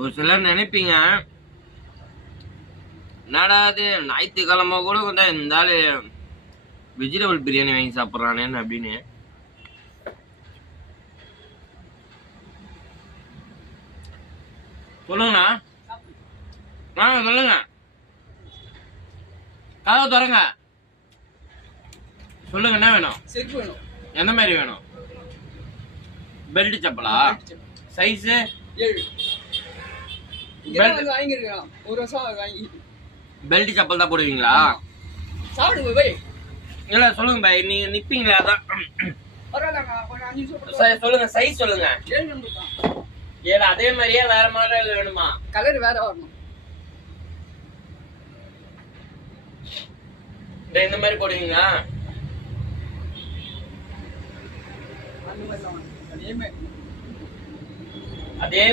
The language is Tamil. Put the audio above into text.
ஒரு சிலர் நினைப்பீங்க, என்னடா அது ஞாயிற்றுக்கிழமை கூட கொஞ்சம் இந்த ஆளு வெஜிடபிள் பிரியாணி வாங்கி சாப்பிட்றானேன்னு அப்படின்னு. சொல்லுங்கண்ணா. சொல்லுங்க, கதவை திறங்க. சொல்லுங்க, என்ன வேணும்? செருப்பு வேணும். எந்த மாதிரி வேணும்? பெல்ட் செப்பலா? சைஸ் 7. வாங்கிருக்கலாம், ஒரு வருஷம் வாங்கி. பெல்ட் செப்பல் தான் போடுவீங்களா? சாப்பிடுங்க போய். இல்ல சொல்லுங்க பாய், நீங்க நிப்பீங்களா? அதான் சொல்லுங்க, சைஸ் சொல்லுங்க. 7 நம்பர் தான். 7. அதே மாதிரியே வேற மாடல் வேணுமா? கலர் வேற வரணும். இந்த மாதிரி போடுவீங்களா? அந்த மாதிரி தான். அதே